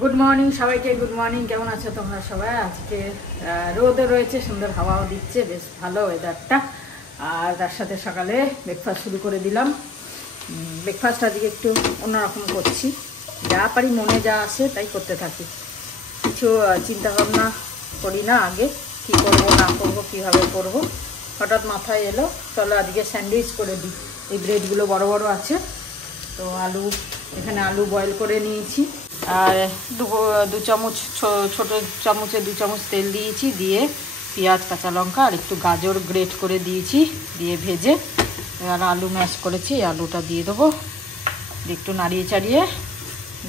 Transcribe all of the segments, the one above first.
Good morning সবাইকে, good morning. কেমন আছো তোমরা সবাই? আজকে রোদও রয়েছে, সুন্দর হাওয়াও দিচ্ছে, বেশ ভালো ওয়েদারটা। আর তার সাথে সকালে ব্রেকফাস্ট শুরু করে দিলাম। ব্রেকফাস্ট আজকে একটু অন্যরকম করছি, যা পারি মনে যা আসে তাই করতে থাকি। কিছু চিন্তা ভাবনা করি না আগে, কি করব না করব, কিভাবে করব। হঠাৎ মাথায় এলো, চলো আজকে স্যান্ডউইচ করে দিই। এই ব্রেডগুলো বড় বড় আছে তো এখানে আলু বয়েল করে নিয়েছি, আর দু চামচ ছোটো চামচে 2 চামচ তেল দিয়েছি, দিয়ে পেঁয়াজ কাঁচা লঙ্কা আর একটু গাজর গ্রেট করে দিয়েছি, দিয়ে ভেজে আর আলু ম্যাশ করেছি, আলুটা দিয়ে দেবো, একটু নাড়িয়ে চাড়িয়ে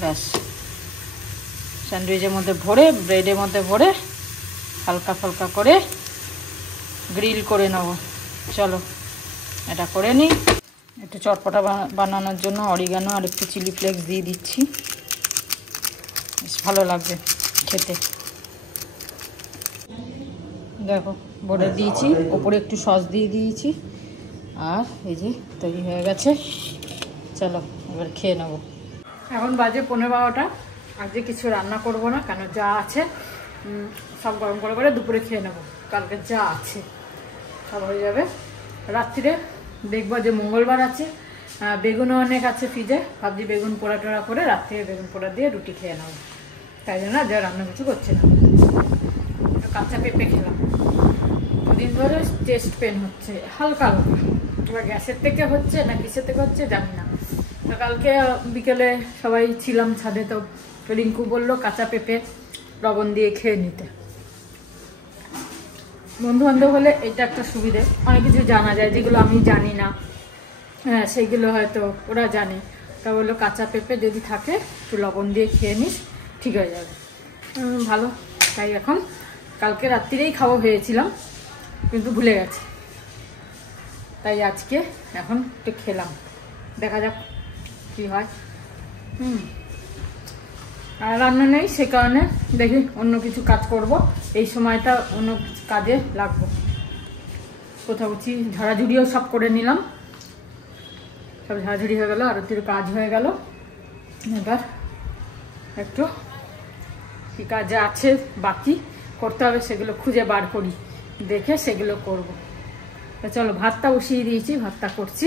ব্যাস স্যান্ডউইচের মধ্যে ভরে, ব্রেডের মধ্যে ভরে হালকা হালকা করে গ্রিল করে নেব। চলো এটা করে নিই। একটু চটপটা বানানোর জন্য অরিগানো আর একটু চিলি ফ্লেক্স দিয়ে দিচ্ছি, বেশ ভালো লাগবে খেতে। দেখো ভরে দিয়েছি, ওপরে একটু সস দিয়ে দিয়েছি, আর এই যে তৈরি হয়ে গেছে। চলো এবার খেয়ে নেবো। এখন বাজে 11:15। আজকে কিছু রান্না করব না, কেন যা আছে সব গরম করে করে দুপুরে খেয়ে নেবো। কালকে যা আছে সব হয়ে যাবে। রাত্রিরে দেখবো যে মঙ্গলবার আছে, বেগুনও অনেক আছে ফ্রিজে, ভাবছি বেগুন পোড়া টোড়া করে রাত্রিরে বেগুন পোড়া দিয়ে রুটি খেয়ে নেবো। তাই জন্য যা রান্না কিছু করছে না। কাঁচা পেঁপে খেলাম, দুদিন ধরে চেস্ট পেন হচ্ছে হালকা হালকা, এবার গ্যাসের থেকে হচ্ছে না কিসের থেকে হচ্ছে জানি না। তো কালকে বিকেলে সবাই ছিলাম ছাদে, তো রিঙ্কু বললো কাঁচা পেঁপে লবণ দিয়ে খেয়ে নিতে। বন্ধু বান্ধব হলে এটা একটা সুবিধে, অনেক কিছু জানা যায় যেগুলো আমি জানি না, হ্যাঁ সেইগুলো হয়তো ওরা জানে। তা বললো কাঁচা পেঁপে যদি থাকে একটু লবণ দিয়ে খেয়ে নিস, ঠিক হয়ে যাবে। ভালো, তাই এখন কালকে রাত্রিরেই খাওয়া হয়েছিলাম কিন্তু ভুলে গেছি, তাই আজকে এখন একটু খেলাম, দেখা যাক কি হয়। আর রান্না নেই, সে কারণে দেখি অন্য কিছু কাজ করব, এই সময়টা অন্য কিছু কাজে লাগবো। কোথাও ঝাড়াঝুড়িও সব করে নিলাম, সব ঝাড়াঝুড়ি হয়ে গেল, আর একটু কাজ হয়ে গেল। এবার একটু কি কাজ আছে বাকি করতে হবে সেগুলো খুঁজে বার করি, দেখে সেগুলো করব। তো চলো ভাতটা বসিয়ে দিয়েছি, ভাতটা করছি,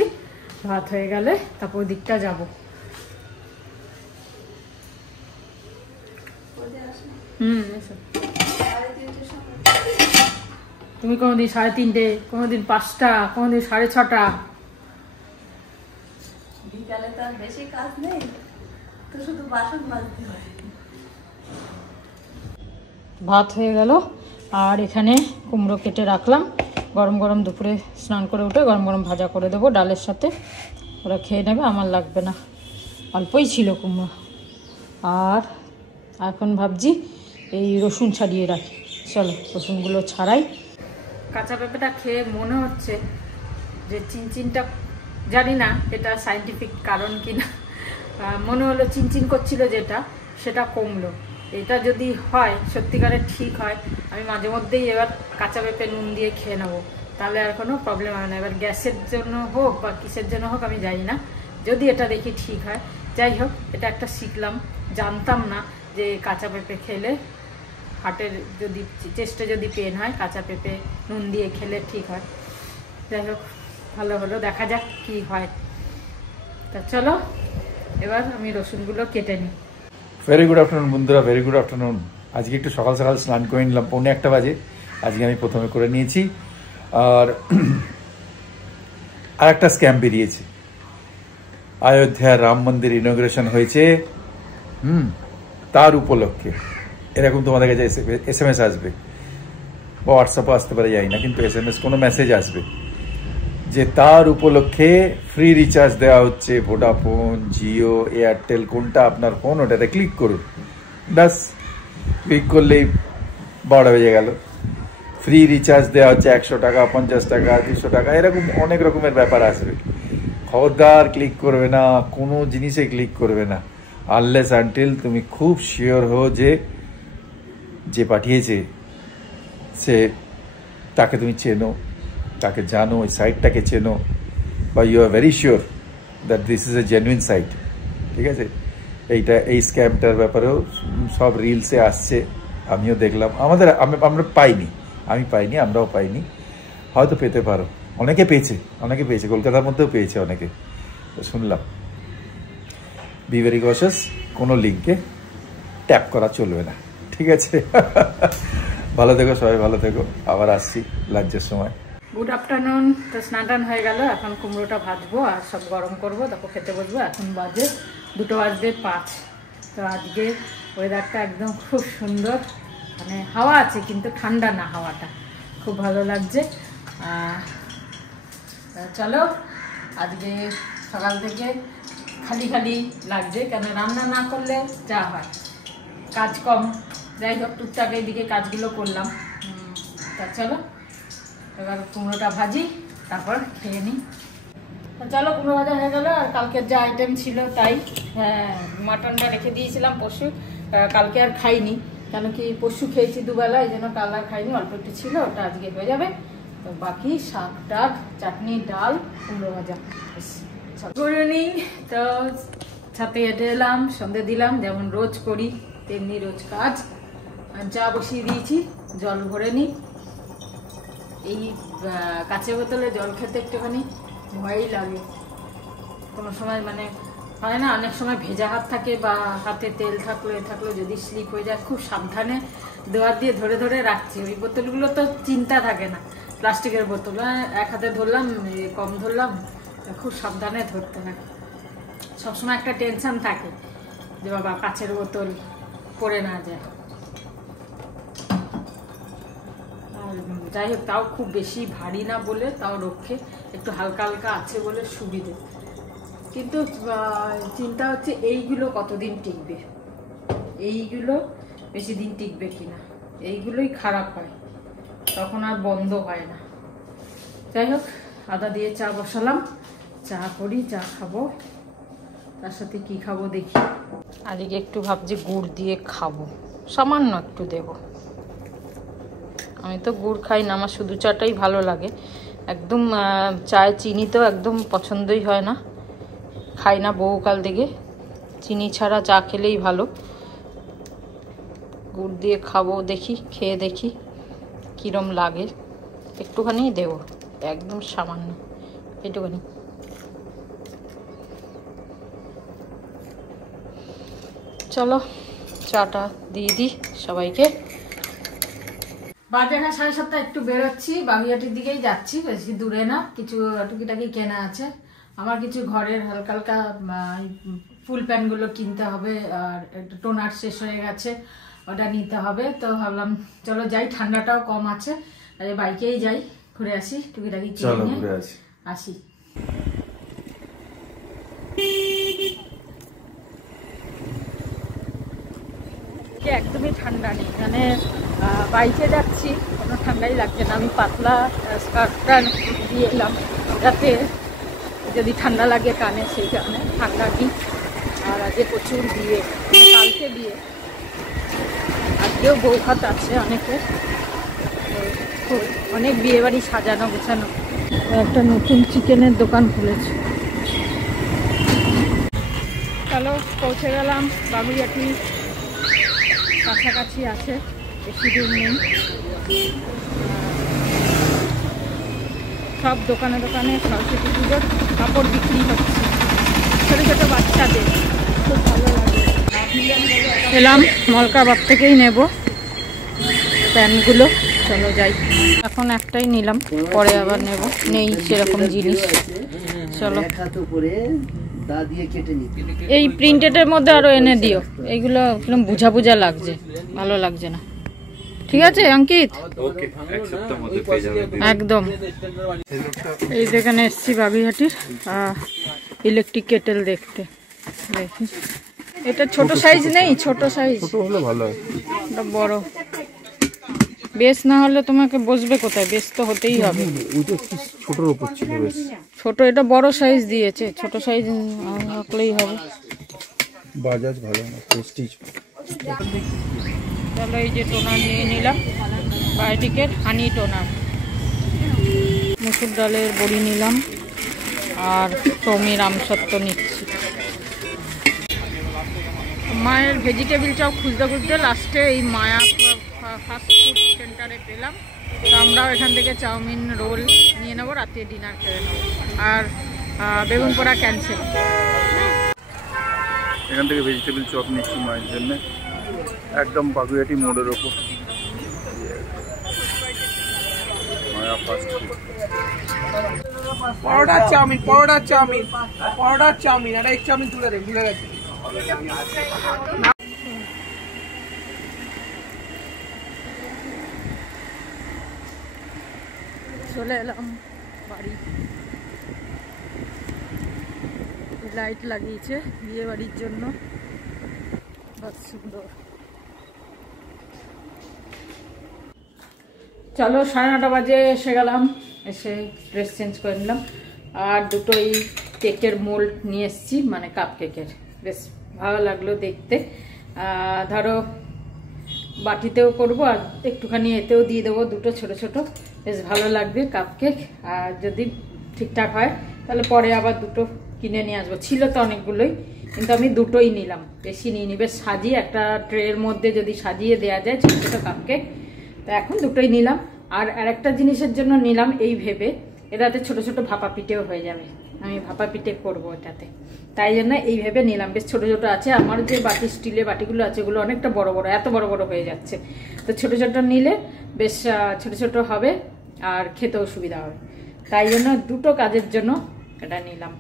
ভাত হয়ে গেলে তারপর দিকটা যাব। তুমি কোনোদিন 3:30, কোনোদিন 5টা, কোনোদিন 6:30। বিকালে তো আর বেশি কাজ নেই, তো শুধু বাসন মাজতে হয়। ভাত হয়ে গেল, আর এখানে কুমড়ো কেটে রাখলাম, গরম গরম দুপুরে স্নান করে উঠে গরম গরম ভাজা করে দেবো ডালের সাথে, ওরা খেয়ে নেবে, আমার লাগবে না, অল্পই ছিল কুমড়ো। আর এখন ভাবছি এই রসুন ছাড়িয়ে রাখি, চলো রসুনগুলো ছাড়াই। কাঁচা পেঁপেটা খেয়ে মনে হচ্ছে যে চিনচিনটা, জানি না এটা সাইন্টিফিক কারণ কিনা, মনে হলো চিনচিন করছিল যেটা, সেটা কমলো। এটা যদি হয় সত্যিকারের ঠিক হয়, আমি মাঝে মধ্যেই এবার কাঁচা পেঁপে নুন দিয়ে খেয়ে নেবো, তাহলে আর কোনো প্রবলেম হয় না। এবার গ্যাসের জন্য হোক বা কিসের জন্য হোক আমি জানি না, যদি এটা দেখি ঠিক হয়। যাই হোক, এটা একটা শিখলাম, জানতাম না যে কাঁচা পেঁপে খেলে হার্টের যদি চেস্টে যদি পেন হয় কাঁচা পেঁপে নুন দিয়ে খেলে ঠিক হয়। যাই হোক ভালো হলো, দেখা যাক কি হয়। তা চলো এবার আমি রসুনগুলো কেটে নিই। ভেরি গুড আফটারনুন বন্ধুরা, ভেরি গুড আফটারনুন। আজকে একটু সকাল সকাল স্নান করে নিলাম, 1:45 বাজে আজকে আমি প্রথমে করে নিয়েছি। আর একটা স্ক্যাম বেরিয়েছে, অযোধ্যার রাম মন্দির ইনগ্রেশন হয়েছে, তার উপলক্ষে এরকম তোমাদের কাছে SMS আসবে, বা হোয়াটসঅ্যাপে আসতে পারে যাই না, কিন্তু SMS কোনো মেসেজ আসবে যে তার উপলক্ষে ফ্রি রিচার্জ দেওয়া হচ্ছে। ভোডাফোন, জিও, এয়ারটেল কোনটা আপনার ফোন, ওটাতে ক্লিক করুন, ব্যাস ক্লিক করলেই 12 বেজে গেল। ফ্রি রিচার্জ দেওয়া হচ্ছে 100 টাকা, 50 টাকা, 200 টাকা, এরকম অনেক রকমের ব্যাপার আসবে। খবরদার ক্লিক করবে না, কোনো জিনিসে ক্লিক করবে না, আনলেস আনটিল তুমি খুব শিওর হো যে পাঠিয়েছে সে, তাকে তুমি চেনো, তাকে জানো, ওই সাইটটাকে চেনো, বা you are very sure that this is a genuine site, ঠিক আছে? এই স্ক্যামটার ব্যাপারেও সব রিলসে আসছে, আমিও দেখলাম। আমরা পাইনি, আমি পাইনি, আমরাও পাইনি, হয়তো পেতে পারো। অনেকে পেয়েছে, কলকাতার মধ্যেও পেয়েছে অনেকে, তো শুনলাম। বি ভেরি কশাস, কোনো লিঙ্কে ট্যাপ করা চলবে না, ঠিক আছে? ভালো থেকো সবাই, ভালো থেকো। আবার আসছি লাঞ্চের সময়। Good afternoon. তো স্নান টান হয়ে গেল, এখন কুমড়োটা ভাজবো আর সব গরম করবো, তারপর খেতে বসবো। এখন বাজে 2:05। তো আজকে ওয়েদারটা একদম খুব সুন্দর, মানে হাওয়া আছে কিন্তু ঠান্ডা না, হাওয়াটা খুব ভালো লাগছে। চলো, আজকে সকাল থেকে খালি খালি লাগছে, কেন রান্না না করলে যা হয়, কাজ কম। যাই হোক, টুকটাক এইদিকে কাজগুলো করলাম। তা চলো এবার কুমড়োটা ভাজি, তারপর খেয়ে নিই। চলো, কুমড়ো ভাজা হয়ে গেলো। আর কালকের যা আইটেম ছিল তাই, মাটনটা রেখে দিয়েছিলাম পরশু, কালকে আর খাইনি, কেন কি পরশু খেয়েছি দুবেলা, এই জন্য কাল আর খাইনি, অল্প একটু ছিল, ওটা আজকে হয়ে যাবে। তো বাকি শাক টাক, চাটনি, ডাল, কুমড়ো ভাজা। Good evening. তো ছাতে হেঁটে এলাম, সন্ধে দিলাম, যেমন রোজ করি তেমনি রোজ কাজ। আর চা বসিয়ে দিয়েছি, জল ভরে নিই। এই কাঁচের বোতলে জল খেতে একটুখানি ভয়ই লাগে, কোনো সময় মানে হয় না, অনেক সময় ভেজা হাত থাকে বা হাতে তেল থাকলো যদি স্লিপ হয়ে যায়, খুব সাবধানে দেওয়ার দিয়ে ধরে ধরে রাখছি। ওই বোতলগুলো তো চিন্তা থাকে না, প্লাস্টিকের বোতল, এক হাতে ধরলাম, কম ধরলাম, খুব সাবধানে ধরতে হয়। সবসময় একটা টেনশন থাকে যে বাবা কাঁচের বোতল পড়ে না যায়। যাই হোক, তাও খুব বেশি ভারী না বলে তাও রক্ষে, একটু হালকা হালকা আছে বলে সুবিধে। কিন্তু চিন্তা হচ্ছে এইগুলো কতদিন টিকবে, এইগুলো বেশি দিন টিকবে কিনা, এইগুলোই খারাপ হয়, তখন আর বন্ধ হয় না। যাই হোক, আদা দিয়ে চা বসালাম, চা করি, চা খাবো। তার সাথে কি খাবো দেখি। আজকে একটু ভাবছি গুড় দিয়ে খাবো, সামান্য একটু দেবো। আমি তো গুড় খাই না, আমার শুধু চাটাই ভালো লাগে, একদম চায়ে চিনি তো একদম পছন্দই হয় না, খাই না বহুকাল থেকে, চিনি ছাড়া চা খেলেই ভালো। গুড় দিয়ে খাবো, দেখি, খেয়ে দেখি কিরম লাগে। একটুখানি দেবো, একদম সামান্য, একটুখানি। চলো চাটা দিয়ে দিই সবাইকে। বাজে 7:30, একটু বেরোচ্ছি, বাগুইহাটির দিকেই যাচ্ছি, বেশি দূরে না, কিছু টুকিটাকি কেনা আছে। আমার কিছু ঘরের হালকা হালকা ফুল প্যান্টগুলো কিনতে হবে, আর একটু টোনার শেষ হয়ে গেছে, ওটা নিতে হবে। তো ভাবলাম চলো যাই, ঠান্ডাটাও কম আছে, বাইকেই যাই, ঘুরে আসি, টুকিটাকি কিনে আসি। একদমই ঠান্ডা নেই, মানে বাইকে যাচ্ছি, কোনো ঠান্ডাই লাগছে না। আমি পাতলা স্কার্টটা দিয়ে এলাম, যাতে যদি ঠান্ডা লাগে কানে, সেই কারণে ঠান্ডা নেই। আর আজকে প্রচুর বিয়ে, কালকে বিয়ে, আজকেও বৌভাত আছে অনেকে, অনেক বিয়ে বাড়ি সাজানো গোছানো। একটা নতুন চিকেনের দোকান খুলেছে। চলো, পৌঁছে গেলাম বাগুইহাটি, কাছাকাছি আছে, বেশি দূর নেই। সব দোকানে দোকানে সরস্বতী পুজোর কাপড় বিক্রি হচ্ছে, ছোটো ছোটো বাচ্চাদের, খুব ভালো লাগে। এলাম মলকাবাগ থেকেই নেব প্যান্টগুলো, চলো যাই। এখন একটাই নিলাম, পরে আবার নেব, নেই সেরকম জিনিস। চলো, এই প্রিন্টেডের মধ্যে আরো এনে দিও, এইগুলো বুঝা বুঝা লাগছে, ভালো লাগছে না। ঠিক আছে অঙ্কিত, একদম। এই যেখানে এসছি বাগুইহাটির ইলেকট্রিক কেটেল দেখতে, দেখি এটা ছোট সাইজ নেই, ছোট সাইজ হলে ভালো হয়, এটা বড়। বেশ না হলে তোমাকে বসবে কোথায়, বেশ তো হতেই হবে। ছোটর উপর ছিল বেশ ছোট, এটা বড় সাইজ দিয়েছে, ছোট সাইজ রাখলেই হবে। বাজাজ ভালো না, প্রেস্টিজ। চলো, এই যে টোনার নিয়ে নিলাম, বায়োটিকের হানি টোনার। মুসুর ডালের বড়ি নিলাম, আর টমির আমসত্ব নিচ্ছি। মায়ের ভেজিটেবিল চপ খুঁজতে খুঁজতে লাস্টে এই মায়া ফাস্ট ফুড সেন্টারে পেলাম। তো আমরাও এখান থেকে চাউমিন রোল নিয়ে নেবো, রাতে ডিনার করে নেবো। আর বেগুন পোড়া ক্যান্সেল। এখান থেকে ভেজিটেবিল চপ নিচ্ছি মায়ের জন্য, একদম বাগুইয়াটি মোড়ের ওপর মায়া ফাস্ট ফুড। পরোটা চাউমিন একটা এক চাউমিন তুলে দে, ভুলে গেছি। চলে এলাম বাড়ি। লাইট লাগিয়েছে বিয়ে বাড়ির জন্য, খুব সুন্দর। চলো 9:30 বাজে এসে গেলাম, এসে ড্রেস চেঞ্জ করে নিলাম। আর দুটোই কেকের মোল্ড নিয়ে এসেছি, মানে কাপ কেকের। বেশ ভালো লাগলো দেখতে। ধরো বাটিতেও করব আর একটুখানি এতেও দিয়ে দেবো, দুটো ছোট ছোট, বেশ ভালো লাগবে কাপ কেক। আর যদি ঠিকঠাক হয় তাহলে পরে আবার দুটো কিনে নিয়ে আসবো। ছিল তো অনেকগুলোই, কিন্তু আমি দুটোই নিলাম, বেশি নিয়ে বেশ সাজিয়ে একটা ট্রের মধ্যে যদি সাজিয়ে দেওয়া যায় ছোট ছোট কাপ কেক। তো এখন দুটোই নিলাম। আর আরেকটা জিনিসের জন্য নিলাম এই ভেবে, এটাতে ছোট ছোট ভাপা পিঠেও হয়ে যাবে, আমি ভাপা পিঠে করবো এটাতে, তাই জন্য এই ভেবে নিলাম। বেশ ছোট ছোট আছে, আমার যে বাটি স্টিলের বাটিগুলো আছে ওগুলো অনেকটা বড় বড়, এত বড় বড় হয়ে যাচ্ছে। তো ছোট ছোট নিলে বেশ ছোট ছোট হবে আর খেতেও সুবিধা হবে, তাই জন্য দুটো কাজের জন্য এটা নিলাম,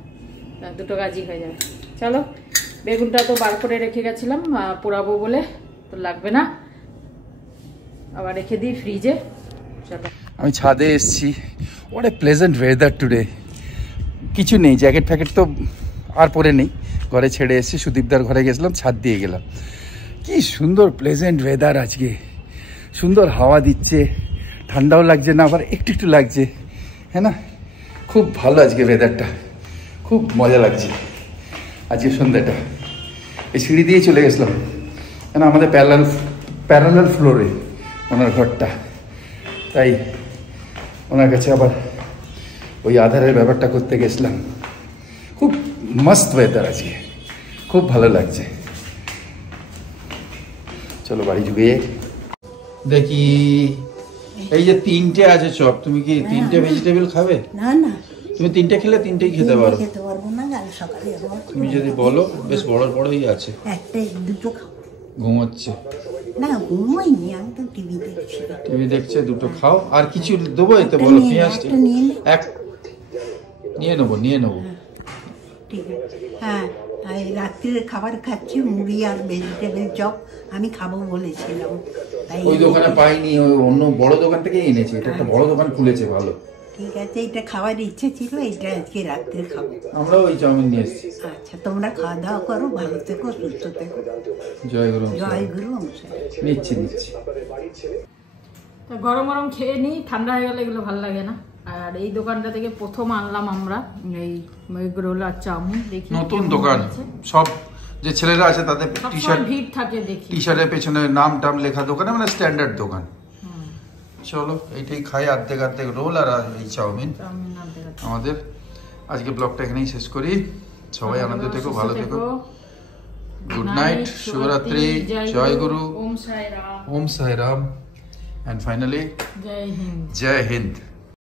দুটো কাজই হয়ে যাবে। চলো, বেগুনটা তো বার করে রেখে গেছিলাম পোড়াবো বলে, তো লাগবে না, আবার রেখে দিই ফ্রিজে। চলো, আমি ছাদে এসেছি, what a pleasant weather today. কিছু নেই, জ্যাকেট ফ্যাকেট তো আর পরে নেই, ঘরে ছেড়ে এসেছি। সুদীপদার ঘরে গেছিলাম, ছাদ দিয়ে গেলাম। কি সুন্দর প্লেজেন্ট ওয়েদার আজকে, সুন্দর হাওয়া দিচ্ছে, ঠান্ডাও লাগছে না, আবার একটু একটু লাগছে, হ্যাঁ না? খুব ভালো আজকে ওয়েদারটা, খুব মজা লাগছে আজকে সন্ধ্যাটা। এই সিঁড়ি দিয়ে চলে গেছিলাম, কেন আমাদের প্যারালাল ফ্লোরে ওনার ঘরটা, তাই ওনার কাছে আবার ওই আধারের ব্যাপারটা করতে গেছিলাম। খুব মস্ত ওয়েদার আজকে, খুব ভালো লাগছে। চলো বাড়ি ঢুকে যাই। দেখি এই যে 3টে আছে চপ, তুমি কি 3টে ভেজিটেবল খাবে? না না, তুমি 3টে খেলে 3টেই খেতে পারো। খেতে পারবো না, কাল সকালে তুমি যদি বলো, বেশ বড় বড়ই আছে। একটা দুটো খাও। ঘুমাচ্ছে না, ঘুমোইনি, আমি তো টিভি দেখছি। টিভি দেখছে, দুটো খাও। আর কিছু দেবো এতে বলো? পেঁয়াজ এক নিয়ে নেবো। ঠিক আছে, হ্যাঁ। রাত্রির খাবার খাচ্ছি মুড়ি আর ভেজিটেবল চপ, আমি খাবো বলেছিলাম। ওই দোকানে পাইনি, ওই অন্য বড় দোকান থেকেই এনেছি। এটা একটা বড় দোকান খুলেছে, ভালো। ঠিক আছে, এটা খাওয়ার ইচ্ছে ছিল, এটা আজকে রাত্রে খাবো। আমরাও ওই চাউমিন নিয়ে এসেছি। আচ্ছা, তোমরা খাওয়া দাওয়া করো, ভালো থেকো, সুস্থ থেকো। জয় গুরু। জয় গুরু। নিচ্ছি। তো গরম গরম খেয়ে নিই, ঠান্ডা হয়ে গেলে এগুলো ভালো লাগে না। আর এই দোকানটা থেকে প্রথম আনলাম আমরা এই এগ রোল আর চাউমিন। দেখি নতুন দোকান, সব যে ছেলেরা আছে তাদের টি-শার্ট ভিড় থাকে, দেখি টি-শার্টের পেছনে নাম টাম লেখা দোকানে, মানে স্ট্যান্ডার্ড দোকান। চলো এইটাই খাই, অর্ধেক রোল আর এই চাউমিন আমাদের। আজকে ব্লগটা এখানেই শেষ করি। সবাই আনন্দ থেকো, ভালো থেকো। গুড নাইট, শুভরাত্রি, জয় গুরু, ওম সাই Ram, and finally, Joy Hind. Jai Hind.